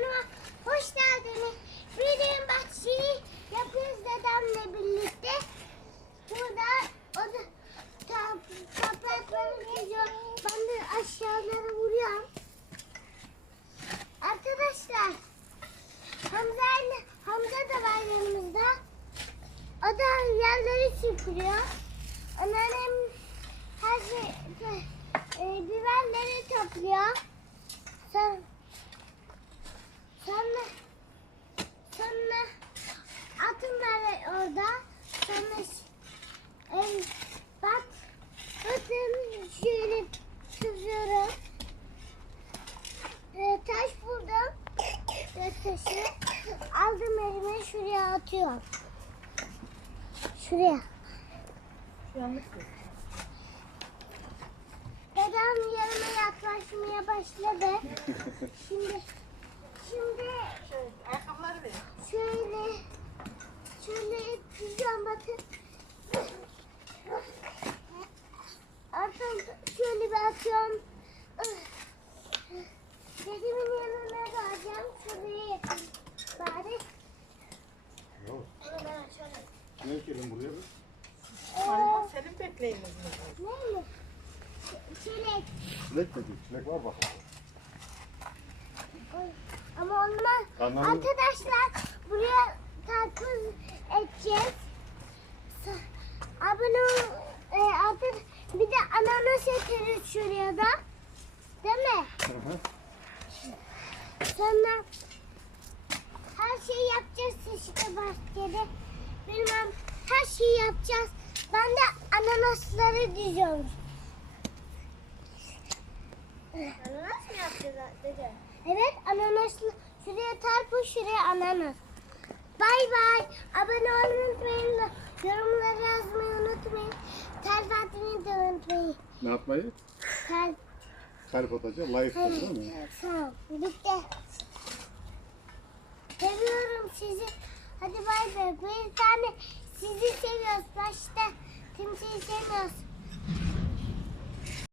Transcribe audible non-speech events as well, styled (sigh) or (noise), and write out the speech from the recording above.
kanalıma hoş geldiniz. Bugün bahçeyi yapıyoruz dedemle birlikte. Burada o da toprakları geziyor. Ben de aşağılara vuruyorum. Arkadaşlar Hamza Hamza da var yanımızda. O da yerleri süpürüyor. Anneannem her şey e, biberleri topluyor. Sen sonra sonra atın var orada. Sonra e, bak bakın şöyle tutuyorum. E, taş buldum. Dört taşı. Aldım elime şuraya atıyorum. Şuraya. Dedem yanıma yaklaşmaya başladı. (laughs) Şimdi şimdi Ayakkabıları ver. Bari. Ben şöyle. Ne gelin buraya be? Anne senin bekleyiniz mi? Ne mi? Çilek. Çilek dedi. Çilek var bakalım. Oy, Ama olmaz. Anladım. Arkadaşlar buraya karpuz edeceğiz. Abone ol. E, artık bir de ananas ekleriz şuraya da. Değil mi? Hı hı. Sonra her şeyi yapacağız işte bahçede. Bilmem her şeyi yapacağız. Ben de ananasları diziyorum. Ananas mı yapacağız dede? Evet ananaslı. Şuraya tarpuz şuraya ananas. Bay bay. Abone olmayı unutmayın. Yorumları yazmayı unutmayın. Telif atmayı da unutmayın. Ne yapmayı? Telif. Kalp atacağım. Like atacağım değil mi? Evet, Tamam. Bitti. Sizi. Hadi bay bay. Bir tane sizi seviyoruz. Başta kimseyi sevmiyoruz.